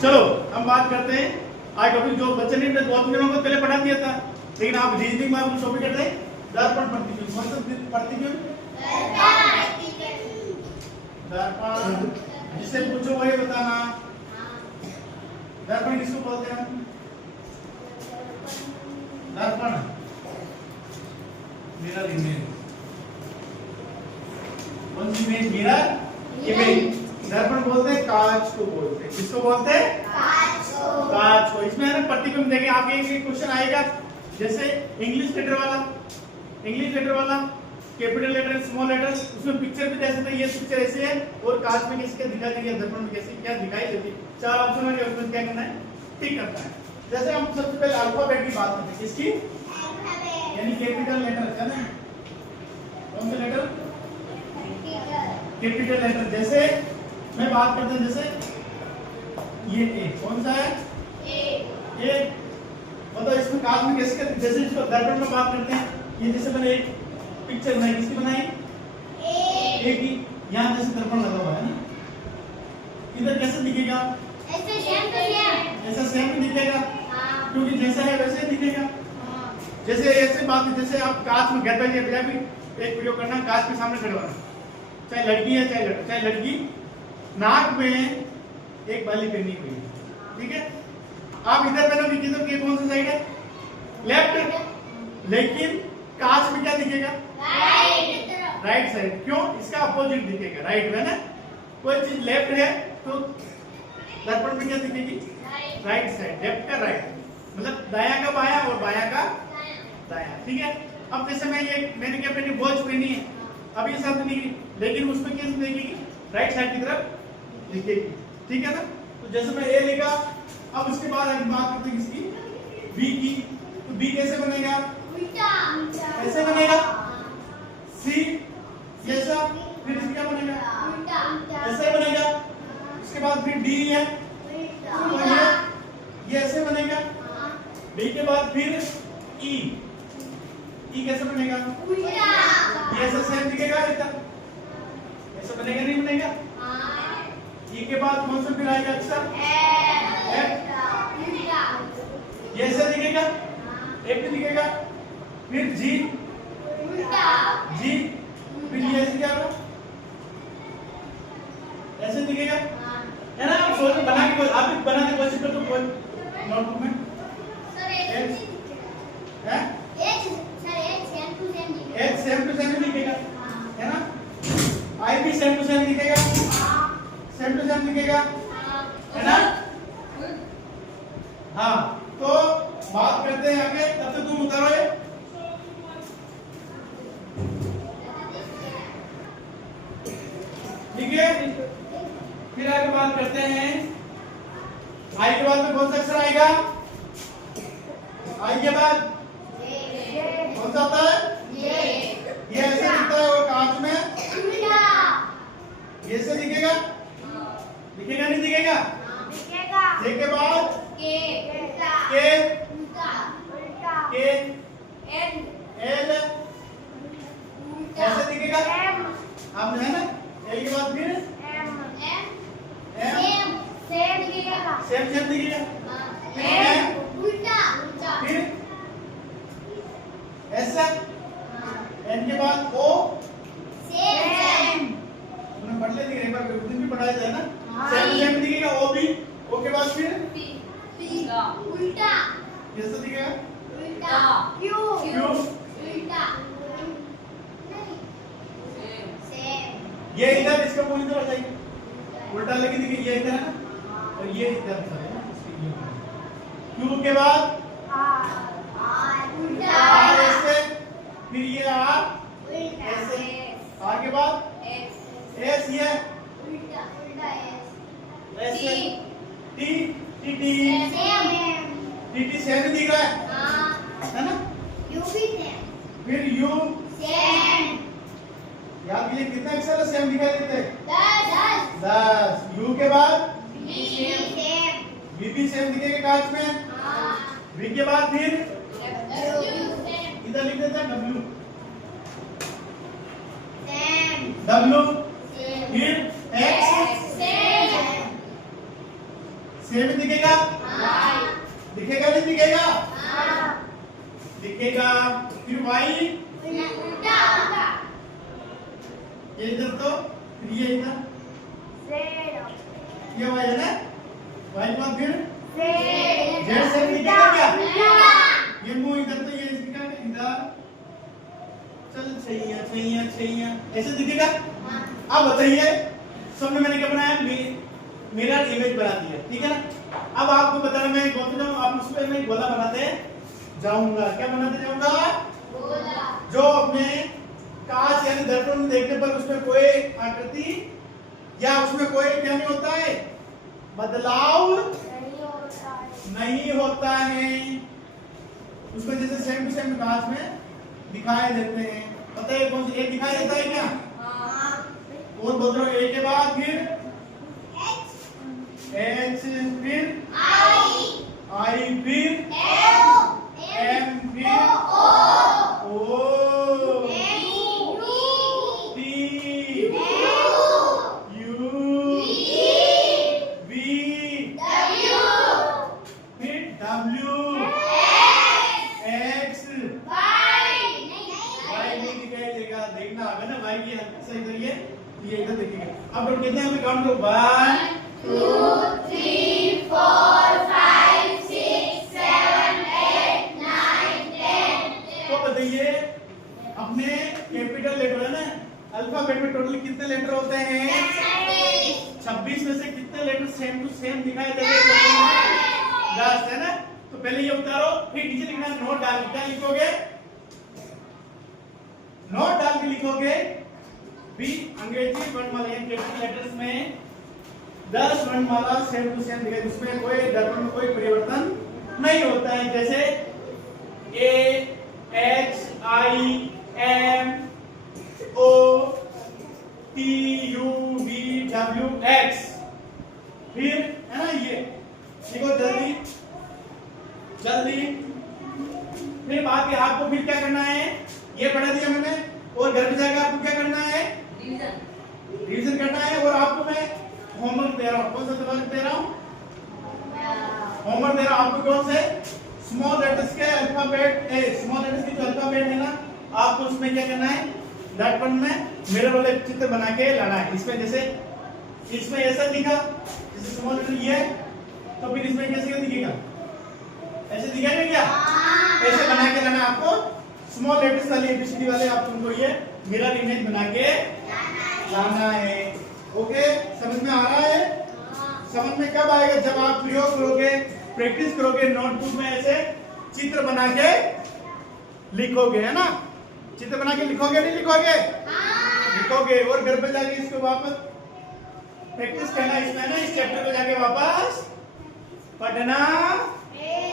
चलो हम बात करते हैं आज टॉपिक जो बच्चे ने 2-3 दिनों को पहले पढ़ा दिया था, लेकिन आप रीजनिंग में आप टॉपिक करते हैं दर्पण प्रतिबिंब। कौन सा प्रतिबिंब? दर्पण। जिससे पूछो वही बताना। दर्पण किसको बोलते हैं? दर्पण मिरर इमेज। कौन सी इमेज? Mirror image. दर्पण बोलते हैं कांच को बोलते हैं। किसको बोलते हैं? कांच को। इसमें है ना प्रतिबिंब। देखिए आपके एक क्वेश्चन आएगा जैसे इंग्लिश लेटर वाला कैपिटल लेटर स्मॉल लेटर, उसमें पिक्चर भी जैसे ये पिक्चर ऐसे है और कांच में किसके दिखाई देगी, दर्पण में कैसे क्या दिखाई देती है। 4 ऑप्शन है, उसमें क्या करना है, ठीक करना है। जैसे हम सबसे पहले अल्फाबेट की बात करते हैं। किसकी? यानी कैपिटल लेटर है ना। कौन सा लेटर? Capital letter. जैसे मैं बात करते हैं जैसे ये ए, कौन सा है? ए। मतलब इसमें कांच में कैसे, जैसे इसको दर्पण में बात करते हैं, ये जैसे मैंने एक पिक्चर बनाई, किसकी बनाई? ए की। यहाँ जैसे दर्पण लगा हुआ है ना, इधर कैसे दिखेगा? ऐसा सेम दिखेगा, क्योंकि जैसा है वैसे ही दिखेगा। जैसे ऐसे बात, जैसे आप कांच में घर पे भी एक वीडियो करना, कांच के सामने खड़े होना, चाहे लड़की है चाहे लड़की, नाक में एक बाली पहनी हुई है, ठीक है। आप इधर पहनोगे किधर की, कौन सी साइड है? लेफ्ट। लेकिन कांच में क्या दिखेगा? Right side. क्यों? इसका अपोजिट दिखेगा, राइट में ना। कोई चीज लेफ्ट है तो दर्पण में क्या दिखेगी? Right side. लेफ्ट का राइट, मतलब दायां का बायां और बायां का दायां, ठीक है। अब जैसे मैंने क्या पहनी, वॉच पहनी है, अब ये शब्द नहीं, लेकिन उसमें कैसे दिखेगी? राइट साइड की तरफ दिखेगी, ठीक है ना। तो जैसे मैं ए लिखा, अब उसके बाद हम बात करते हैं किसकी? बी की। तो बी कैसे बनेगा? ऐसे बनेगा। सी जैसा, फिर क्या बनेगा? ऐसे बनेगा। उसके बाद फिर डी है, तो ये ऐसे बनेगा। डी के बाद फिर ई। ई कैसे बनेगा? ये ऐसे सेम दिखेगा, ऐसा बनेगा नहीं बनेगा? ई के बाद कौन सा फिर आएगा अक्षर? ये ऐसे दिखेगा, एक भी दिखेगा। फिर जी, फिर ये ऐसे क्या होगा? ऐसे दिखेगा, है ना। आप सोच बना के, आप भी बना के कोशिश करो नोटबुक में। एक सेम टू सेम दिखेगा, है ना। आई भी सेम टू सेम दिखेगा, सेम टू सेम दिखेगा, है ना। हाँ, तो बात करते हैं आगे, तब तक तुम उतारो ये। ठीक है, फिर आगे बात करते हैं। आई के बाद में कौन सा अक्षर आएगा? आई के बाद कौन सा आता है? ये ऐसे दिखता है और कांच में ये ऐसे दिखेगा, दिखेगा नहीं दिखेगा? जे के बाद के, एल ऐसे दिखेगा, आप है ना। ए के बाद फिर सेम दिखेगा। फिर ऐसा, एन के बाद ओ, तुमने पढ़ लिया एक बार, उस दिन भी पढ़ाया था ना। सेम दिखेगा। ओ भी, ओ के बाद फिर उल्टा, कैसा दिखेगा? क्यू, ये इधर, इसका पूरी तरह जाएगी, उल्टा लगी दिखेगी, ये इधर है ना, और ये इधर है। क्यू के बाद आर ऐसे, फिर ये आर ऐसे, आर के बाद एस, ये ऐसे, टी सेम दिख रहा है ना। फिर यू, याद कीजिए कितने अक्षर सेम दिखाई देते हैं? 10। यू के बाद बी भी सेम दिखेगा कांच में। वी के बाद फिर इधर लिख देते हैं डब्ल्यू, फिर एक्स, सेम दिखेगा? दिखेगा नहीं दिखेगा? दिखेगा। फिर वाई ये इधर तो, फिर ये इधर, ये वाई है ना? वाई के बाद फिर जेड सेम दिखेगा क्या? ये मुंह इधर तो ये दिखेगा इधर। चल सही है ऐसे दिखेगा? अब बताइए सबने मैंने क्या बनाया? मिरर इमेज बना दिया, ठीक है ना? अब आपको बताना मैं कौन सा आप उस पे मैं गोला बनाते जाऊंगा। क्या बनाते जाऊंगा? गोला। जो अपने कांच यानी दर्पण में देखने पर उसमें कोई आकृति या उसमें कोई क्या नहीं होता है, बदलाव नहीं होता है। उसमें जैसे सेम टू सेम कांच में दिखाई देते हैं। बताइए कौन सी एक दिखाई देता है क्या? और बोल रहे हो ए के बाद फिर एच फिर आई फिर एम फिर ओ टी यू वी फिर डब्ल्यू एक्स वाई नहीं दिखाई देगा। देखना होगा ना वाई की सही करिए, ये इधर देखिएगा। अब लोग कितने हैं काउंट करो? 1 2 3 4 5 6 7 8 9 10। तो बताइए अपने कैपिटल लेटर है ना, अल्फाबेट में टोटल कितने लेटर होते हैं? 26 में से कितने लेटर सेम टू सेम दिखाई देंगे? 10 है ना? तो पहले ये उतारो, फिर नीचे लिखना नोट डाल के। क्या लिखोगे? नोट डाल के लिखोगे भी अंग्रेजी वर्णमाला यानी कैपिटल लेटर्स में 10 वर्णमाला सेम टू सेम दिखाई, उसमें कोई दर्पण में कोई परिवर्तन नहीं होता है। जैसे A H I M O T U V W X. फिर है ना ये देखो जल्दी जल्दी। फिर बात है आपको फिर क्या करना है? ये पढ़ा दिया मैंने, और घर पे जाकर आपको क्या करना है? रिवीजन करना है। और आपको मैं होमवर्क दे रहा हूँ। कौन सा होमवर्क दे रहा हूँ? होमवर्क दे रहा हूँ आपको कौन से? स्मॉल लेटर्स के अल्फाबेट स्मॉल लेटर्स के जो अल्फाबेट है ना, आपको उसमें क्या करना है? दर्पण में मिरर वाले चित्र बना के लाना है। इसमें जैसे इसमें ऐसा लिखा जैसे स्मॉल लेटर ये, तो फिर इसमें कैसे दिखेगा? ऐसे दिखेगा क्या? ऐसे बना के लाना आपको। स्मॉल लेटर्स वाले एबीसीडी वाले आप तुमको ये मिरर इमेज बना के लाना है। ओके, समझ में आ रहा है? समझ में कब आएगा? जब आप प्रयोग करोगे, प्रैक्टिस करोगे, नोटबुक में ऐसे चित्र बना के लिखोगे, है ना? चित्र बना के लिखोगे नहीं लिखोगे? लिखोगे। और घर पे जाके इसको वापस प्रैक्टिस करना। इसमें है ना, इस चैप्टर को जाके वापस पढ़ना है।